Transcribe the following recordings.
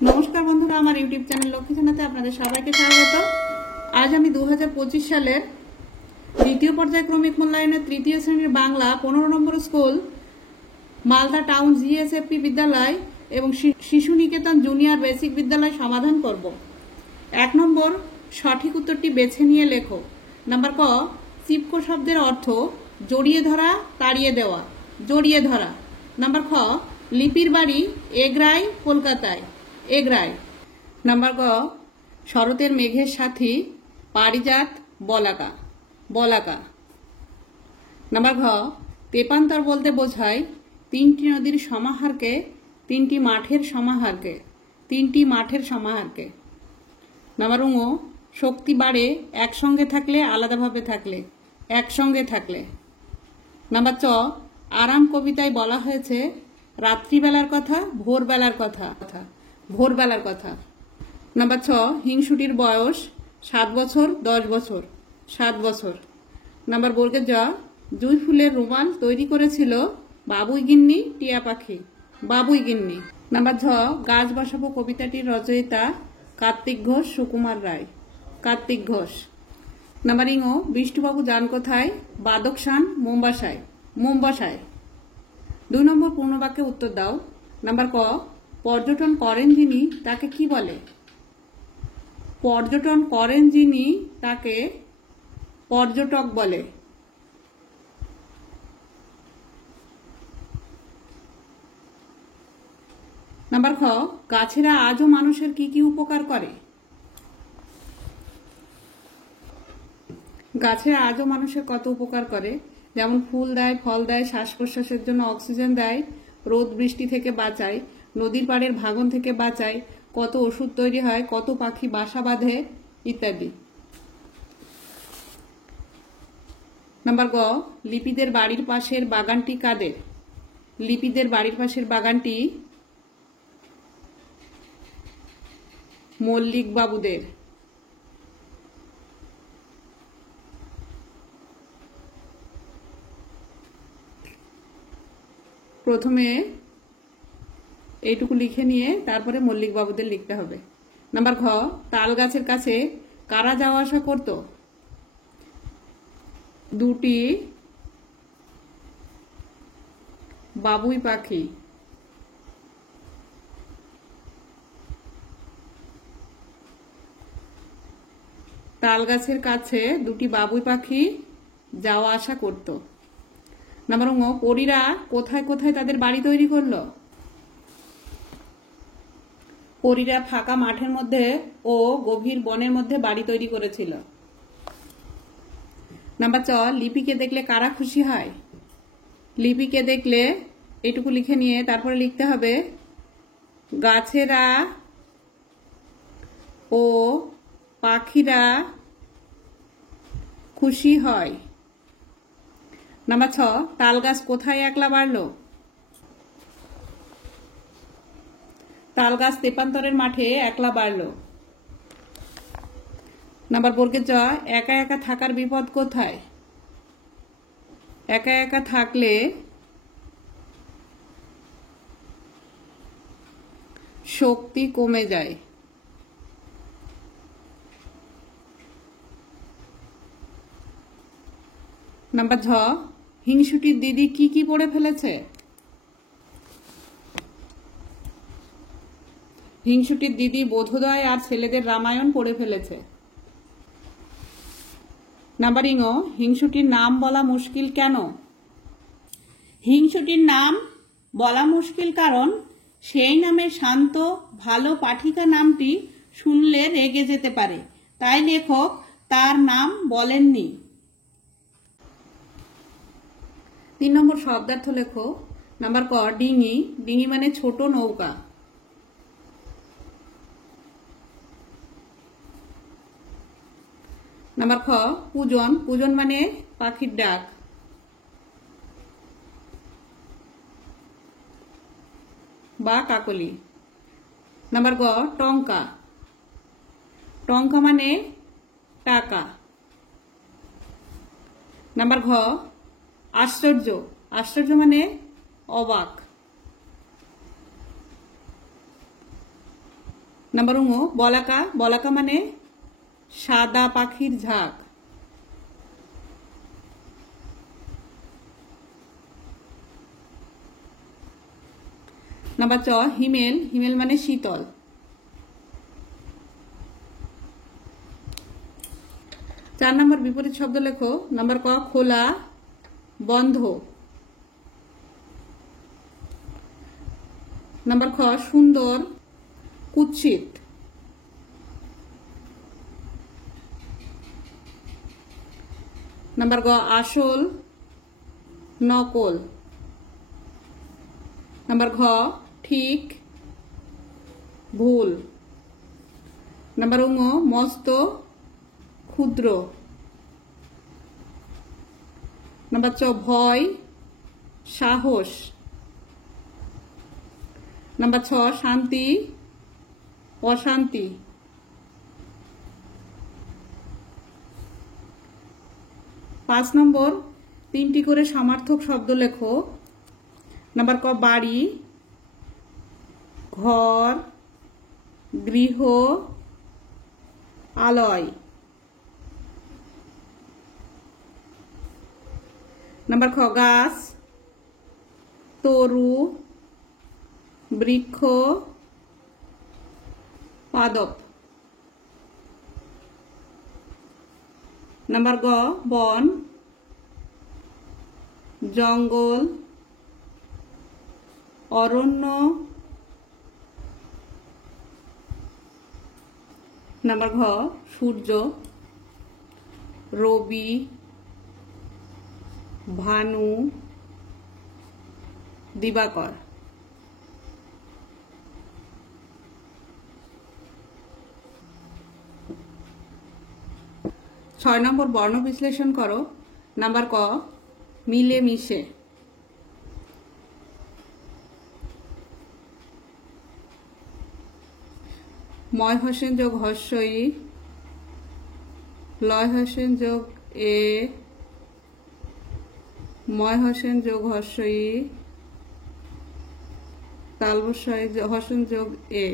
নমস্কার বন্ধুরা, আমার ইউটিউব চ্যানেল লক্ষ্মী জানাতে আপনাদের সবাইকে স্বাগত। আজ আমি 2025 সালের দ্বিতীয় পর্যায়ক্রমিক মূল্যায়নের তৃতীয় শ্রেণীর বাংলা 15 নম্বর স্কুল মালদা টাউন জিএসএফপি বিদ্যালয় এবং শিশু নিকেতন জুনিয়র বেসিক বিদ্যালয় সমাধান করব। 1 নম্বর, সঠিক উত্তরটি বেছে নিয়ে লেখো। নাম্বার ক, চিপকো শব্দের অর্থ জড়িয়ে ধরা, তাড়িয়ে দেওয়া। জড়িয়ে ধরা। নাম্বার খ, লিপির বাড়ি এগরায়, কলকাতায়। এগরায়। নাম্বার গ, শরতের মেঘের সাথী পারিজাত, বলাকা। বলাকা। নাম্বার ঘ, তেপান্তর বলতে বোঝায় 3টি নদীর সমাহারকে, 3টি মাঠের সমাহারকে। 3টি মাঠের সমাহারকে। নাম্বার ঙ, শক্তি বাড়ে একসঙ্গে থাকলে, আলাদাভাবে থাকলে। একসঙ্গে থাকলে। নাম্বার চ, আরাম কবিতায় বলা হয়েছে রাত্রিবেলার কথা, ভোরবেলার কথা। ভোরবেলার কথা। নাম্বার ছ, হিংসুটির বয়স 7 বছর, 10 বছর। 7 বছর। নাম্বার বর্গের জ, জুঁই ফুলের রুমাল তৈরি করেছিল বাবুই গিন্নি, টিয়া পাখি। বাবুই গিন্নি। নাম্বার ঝ, গাছ বসাবো কবিতাটির রচয়িতা কার্তিক ঘোষ, সুকুমার রায়। কার্তিক ঘোষ। নাম্বার ইং, বিষ্টুবাবু যান কোথায়? বাদকশান, মোমবাসায়। মোমবাসায়। 2 নম্বর, পূর্ণবাক্যে উত্তর দাও। নাম্বার ক, পর্যটন করেন যিনি তাকে কি বলে? পর্যটন করেন যিনি তাকে পর্যটক বলে। নাম্বার খ, গাছেরা আজও মানুষের কি কি উপকার করে? গাছেরা আজও মানুষের কত উপকার করে, যেমন ফুল দেয়, ফল দেয়, শ্বাস প্রশ্বাসের জন্য অক্সিজেন দেয়, রোদ বৃষ্টি থেকে বাঁচায়, নদীর পাড়ের ভাঙন থেকে বাঁচায়, কত ওষুধ তৈরি হয়, কত পাখি বাসা বাঁধে, ইত্যাদি। নাম্বার গ, লিপিদের বাড়ির পাশের বাগানটি কাদের? লিপিদের বাড়ির পাশের বাগানটি মল্লিক বাবুদের। প্রথমে এইটুকু লিখে নিয়ে তারপরে মল্লিক বাবুদের লিখতে হবে। নাম্বার ঘ, তাল গাছের কাছে কারা যাওয়া আসা করত? 2টি বাবুই পাখি। তাল গাছের কাছে 2টি বাবুই পাখি যাওয়া আসা করত। নাম্বার ঙ, পরীরা কোথায় কোথায় তাদের বাড়ি তৈরি করলো? পরীরা ফাঁকা মাঠের মধ্যে ও গভীর বনের মধ্যে বাড়ি তৈরি করেছিল। নাম্বার চ, লিপিকে দেখলে কারা খুশি হয়? লিপিকে দেখলে এইটুকু লিখে নিয়ে তারপরে লিখতে হবে গাছেরা ও পাখিরা খুশি হয়। নাম্বার ছ, তাল গাছ কোথায় একলা বাড়লো? তাল গাছ তেপান্তরের মাঠে একলা বাড়লো। নাম্বার বর্গের জ, একা একা থাকার বিপদ কোথায়? একা একা থাকলে শক্তি কমে যায়। নাম্বার ঝ, হিংসুটির দিদি কি কি পড়ে ফেলেছে? হিংসুটির দিদি বোধোদয় আর ছেলেদের রামায়ণ পড়ে ফেলেছে। নাম্বার ইং, হিংসুটির নাম বলা মুশকিল কেন? হিংসুটির নাম বলা মুশকিল কারণ সেই নামের শান্ত ভালো পাঠিকা নামটি শুনলে রেগে যেতে পারে, তাই লেখক তার নাম বলেননি। 3 নম্বর, শব্দার্থ লেখো। নাম্বার ক, ডিঙি। ডিঙি মানে ছোট নৌকা। নাম্বার খ, পূজন। পূজন মানে পাখির ডাক। বা কাকলি। নাম্বার গ, টঙ্কা। টঙ্কা মানে টাকা। নাম্বার ঘ, আশ্চর্য। আশ্চর্য মানে অবাক। নাম্বার ঙ বলাকা, বলাকা মানে সাদা পাখির ঝাঁক। নাম্বার চ হিমেল, হিমেল মানে শীতল। চার নম্বর বিপরীত শব্দ লেখো। নাম্বার ক খোলা, বন্ধ। নাম্বার খ সুন্দর, কুৎসিত। নাম্বার গ আসল, নকল। নাম্বার ঘ ঠিক, ভুল। নাম্বার ঙ মস্ত, ক্ষুদ্র। নাম্বার চ ভয়, সাহস। নাম্বার ছ শান্তি, অশান্তি। পাঁচ নম্বর তিনটি করে সমার্থক শব্দ লেখো। নাম্বার ক বাড়ি, ঘর, গৃহ, আলয়। নাম্বার খ গাছ, তরু, বৃক্ষ, পাদপ। নাম্বার গ বন, জঙ্গল, অরণ্য। নাম্বার ঘ সূর্য, রবি, ভানু, দিবাকর। ছয় নম্বর বর্ণ বিশ্লেষণ করো। নাম্বার ক মিলে মিশে। ময় হোসেন যোগ হস্যই, লয় হোসেন যোগ এ, ময় হোসেন যোগ হস্যই, তালবস্যই হোসেন যোগ এ,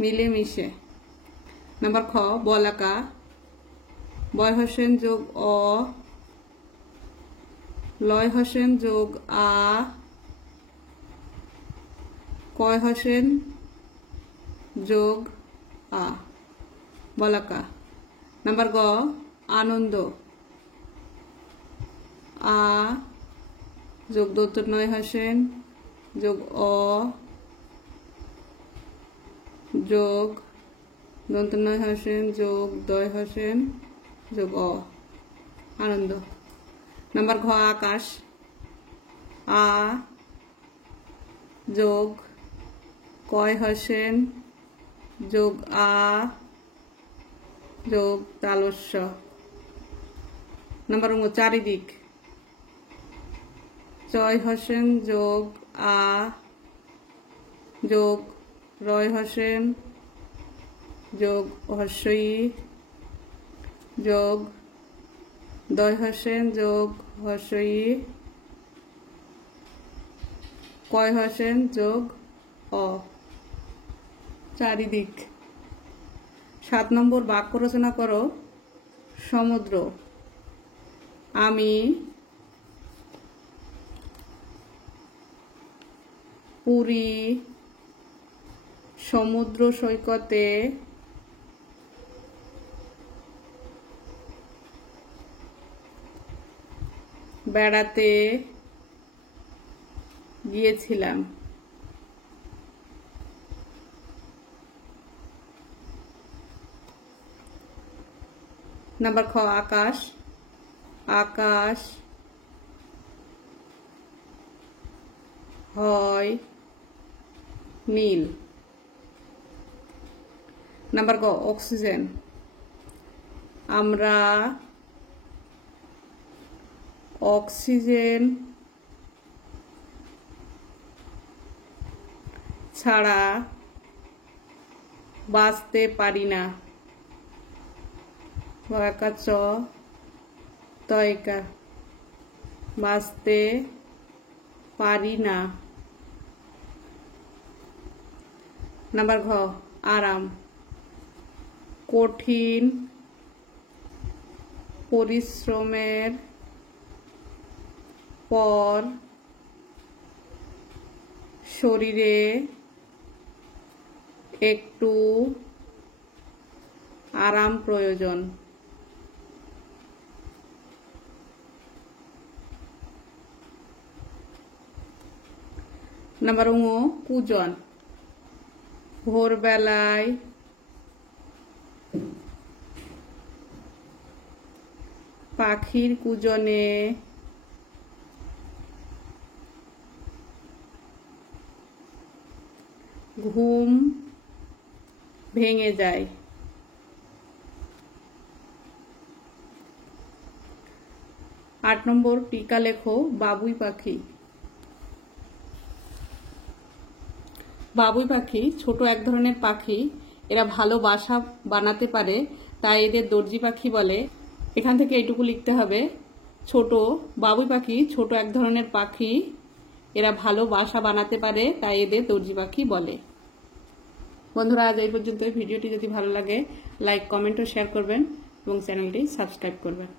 মিলে মিশে। নাম্বার খ বলাকা, বয় হোসেন যোগ অ, লয় হোসেন যোগ আ, কয় হোসেন যোগ আ, বলাকা। নাম্বার গ আনন্দ, আ যোগ দোতনয় হোসেন যোগ অ যোগ দন্তনয় হোসেন যোগ দয় হোসেন যোগ অ, আনন্দ। নাম্বার ঘ আকাশ, আ যোগ কয় হোসেন যোগ আ যোগ তালস্য। নাম্বার ঙ চারিদিক, চয় হোসেন যোগ আ যোগ রয় হোসেন যোগ হস্যই যোগ দয় হোসেন যোগ হস্যই, কয় হোসেন যোগ অ, চারিদিক। 7 নম্বর বাক্য রচনা করো। সমুদ্র, আমি পুরী সমুদ্র সৈকতে বেড়াতে গিয়েছিলাম। নাম্বার খ আকাশ, আকাশ হয় নীল। নাম্বার গ অক্সিজেন, আমরা অক্সিজেন ছাড়া বাঁচতে পারি না। একা চ তয়কা, বাঁচতে পারি না। নাম্বার ঘ আরাম, কঠিন পরিশ্রমের পর শরীরে একটু আরাম প্রয়োজন। নাম্বার ঙ কুজন, ভোরবেলায় পাখির কুজনে ঘুম ভেঙে যায়। 8 নম্বর টিকা লেখো বাবুই পাখি। বাবুই পাখি ছোট এক ধরনের পাখি, এরা ভালো বাসা বানাতে পারে, তাই এদের দর্জি পাখি বলে। এখান থেকে এইটুকু লিখতে হবে, ছোট বাবুই পাখি ছোট এক ধরনের পাখি, এরা ভালো বাসা বানাতে পারে, তাই এদের দর্জি পাখি বলে। বন্ধুরা, আজ এই পর্যন্ত। ভিডিওটি যদি ভালো লাগে লাইক, কমেন্ট ও শেয়ার করবেন এবং চ্যানেলটি সাবস্ক্রাইব করবেন।